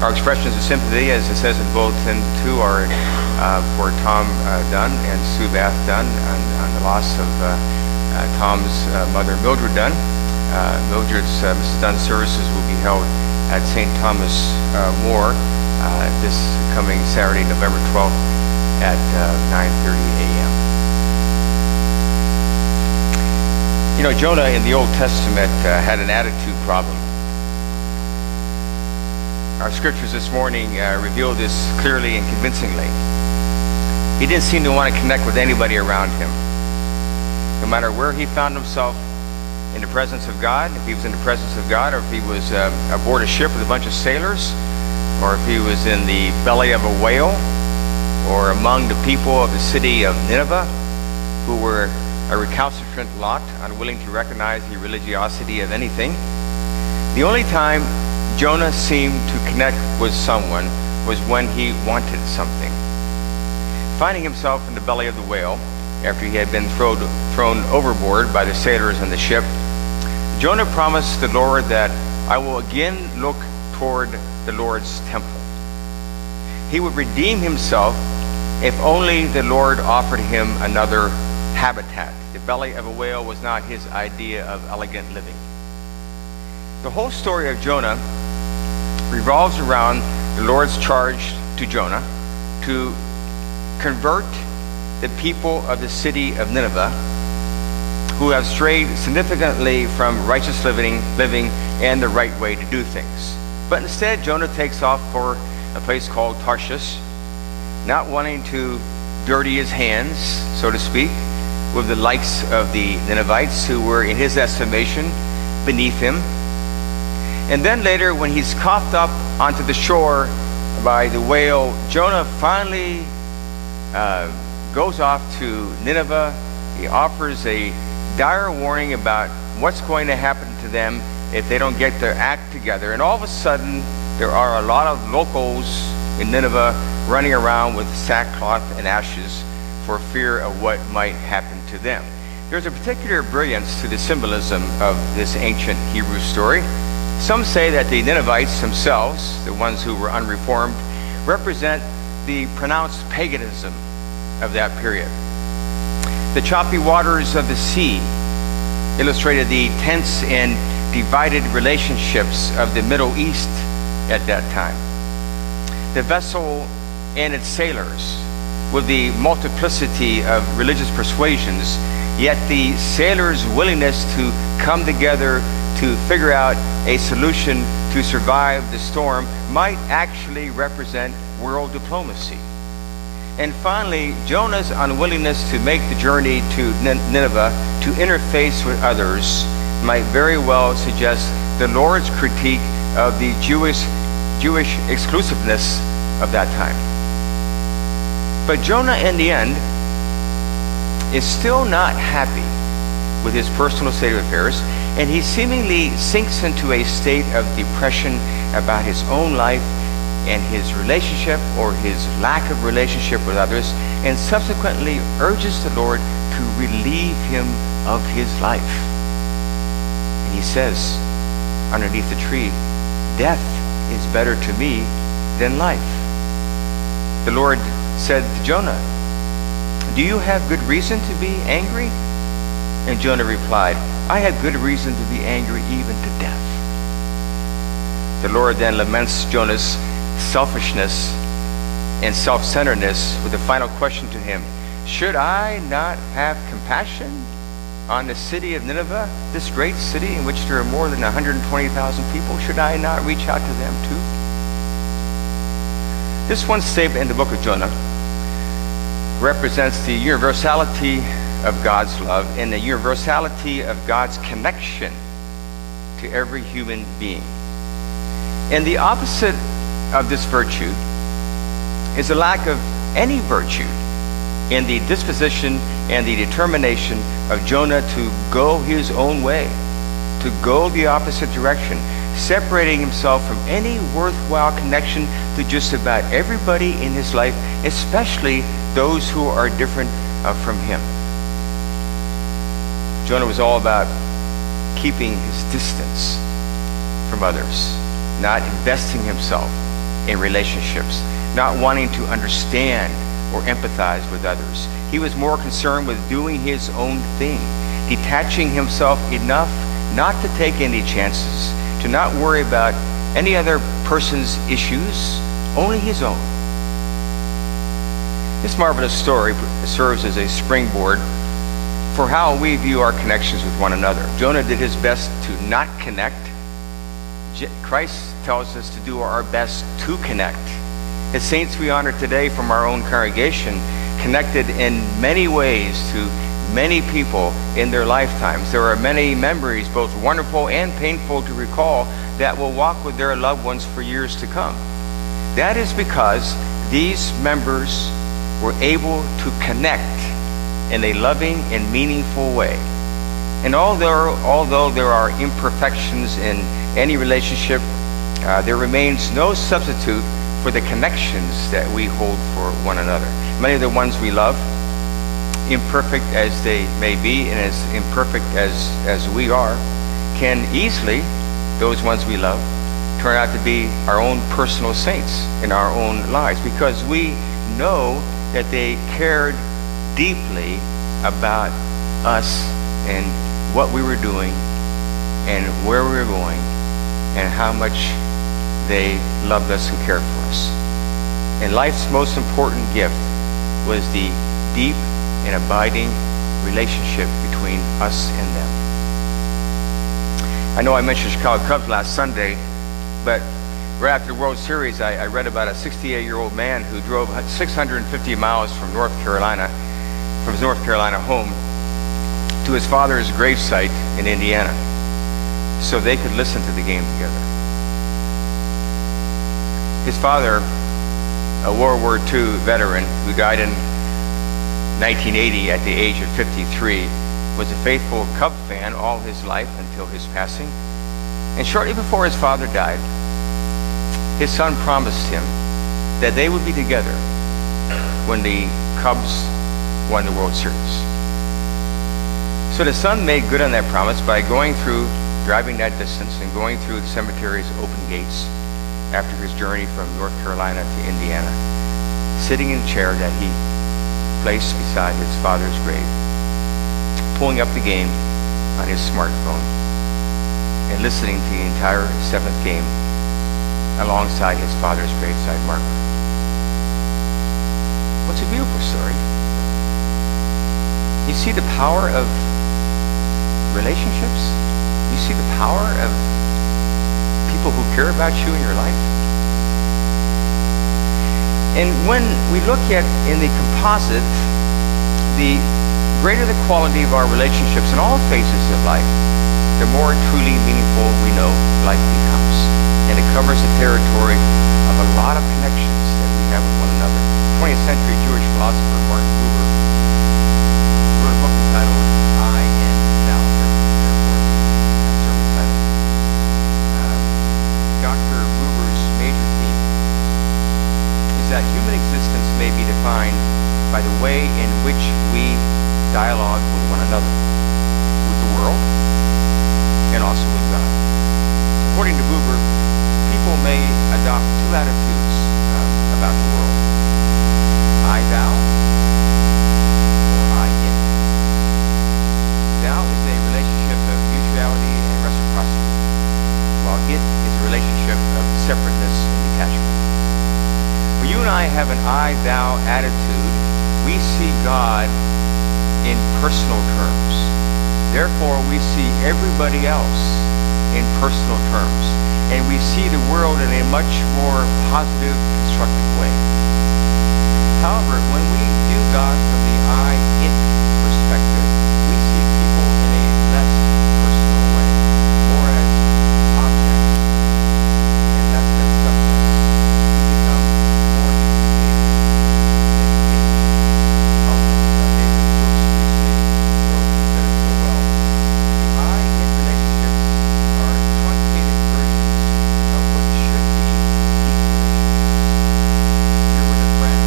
Our expressions of sympathy, as it says in bulletin 2, are for Tom Dunn and Sue Bath Dunn on the loss of Tom's mother, Mildred Dunn. Mrs. Dunn's services will be held at St. Thomas More this coming Saturday, November 12th at 9:30 a.m. You know, Jonah in the Old Testament had an attitude problem. Our scriptures this morning reveal this clearly and convincingly. He didn't seem to want to connect with anybody around him. No matter where he found himself in the presence of God, if he was in the presence of God, or if he was aboard a ship with a bunch of sailors, or if he was in the belly of a whale, or among the people of the city of Nineveh, who were a recalcitrant lot, unwilling to recognize the religiosity of anything. The only time Jonah seemed to connect with someone was when he wanted something. Finding himself in the belly of the whale, after he had been thrown overboard by the sailors on the ship, Jonah promised the Lord that, "I will again look toward the Lord's temple." He would redeem himself if only the Lord offered him another habitat. The belly of a whale was not his idea of elegant living. The whole story of Jonah revolves around the Lord's charge to Jonah to convert the people of the city of Nineveh, who have strayed significantly from righteous living and the right way to do things. But instead, Jonah takes off for a place called Tarshish, not wanting to dirty his hands, so to speak, with the likes of the Ninevites, who were, in his estimation, beneath him. And then later, when he's coughed up onto the shore by the whale, Jonah finally goes off to Nineveh. He offers a dire warning about what's going to happen to them if they don't get their act together. And all of a sudden, there are a lot of locals in Nineveh running around with sackcloth and ashes for fear of what might happen to them. There's a particular brilliance to the symbolism of this ancient Hebrew story. Some say that the Ninevites themselves, the ones who were unreformed, represent the pronounced paganism of that period. The choppy waters of the sea illustrated the tense and divided relationships of the Middle East at that time. The vessel and its sailors, with the multiplicity of religious persuasions, yet the sailors' willingness to come together to figure out a solution to survive the storm might actually represent world diplomacy. And finally, Jonah's unwillingness to make the journey to Nineveh to interface with others might very well suggest the Lord's critique of the Jewish exclusiveness of that time. But Jonah, in the end, is still not happy with his personal state of affairs, and he seemingly sinks into a state of depression about his own life and his relationship or his lack of relationship with others, and subsequently urges the Lord to relieve him of his life. And he says, underneath the tree, "Death is better to me than life." The Lord said to Jonah, "Do you have good reason to be angry?" And Jonah replied, "I have good reason to be angry even to death." The Lord then laments Jonah's selfishness and self-centeredness with the final question to him, "Should I not have compassion on the city of Nineveh, this great city in which there are more than 120,000 people? Should I not reach out to them too?" This one statement in the book of Jonah represents the universality of God's love and the universality of God's connection to every human being. And the opposite of this virtue is a lack of any virtue in the disposition and the determination of Jonah to go his own way, to go the opposite direction, separating himself from any worthwhile connection to just about everybody in his life, especially those who are different from him. Jonah was all about keeping his distance from others, not investing himself in relationships, not wanting to understand or empathize with others. He was more concerned with doing his own thing, detaching himself enough not to take any chances, to not worry about any other person's issues, only his own. This marvelous story serves as a springboard for how we view our connections with one another. Jonah did his best to not connect. Christ tells us to do our best to connect. As saints we honor today from our own congregation, connected in many ways to many people in their lifetimes. There are many memories, both wonderful and painful to recall, that will walk with their loved ones for years to come. That is because these members were able to connect in a loving and meaningful way. And although there are imperfections in any relationship, there remains no substitute for the connections that we hold for one another. Many of the ones we love, imperfect as they may be and as imperfect as we are, can easily, those ones we love, turn out to be our own personal saints in our own lives, because we know that they cared deeply about us and what we were doing and where we were going and how much they loved us and cared for us. And life's most important gift was the deep and abiding relationship between us and them. I know I mentioned Chicago Cubs last Sunday, but right after the World Series, I read about a 68-year-old man who drove 650 miles from his North Carolina home to his father's gravesite in Indiana so they could listen to the game together. His father, a World War II veteran who died in 1980 at the age of 53, was a faithful Cub fan all his life until his passing. And shortly before his father died, his son promised him that they would be together when the Cubs won the World Series. So the son made good on that promise by driving that distance and going through the cemetery's open gates after his journey from North Carolina to Indiana, sitting in a chair that he placed beside his father's grave, pulling up the game on his smartphone and listening to the entire seventh game alongside his father's graveside marker. What's a beautiful story. You see the power of relationships? You see the power of people who care about you in your life? And when we look at, in the composite, the greater the quality of our relationships in all phases of life, the more truly meaningful we know life becomes. And it covers the territory of a lot of connections that we have with one another. 20th century Jewish philosopher Martin Buber wrote a book entitled I and Thou. Dr. Buber's major theme is that human existence may be defined by the way in which we dialogue with one another, with the world, and also with God. According to Buber, people may adopt two attitudes about the world: I, thou, or I, it. Thou is a relationship of mutuality and reciprocity, while it is a relationship of separateness and detachment. When you and I have an I, thou attitude, we see God in personal terms. Therefore, we see everybody else in personal terms. And we see the world in a much more positive, constructive way. However, when we view God from the I, it perspective, we see people in a less personal way, more as objects and less than subjects. We become more complicated and engaged. David Brooks recently said it so well. The I, it relationships are truncated versions of what should be deep relationships. You're with a friend,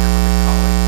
you're with a colleague,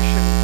question?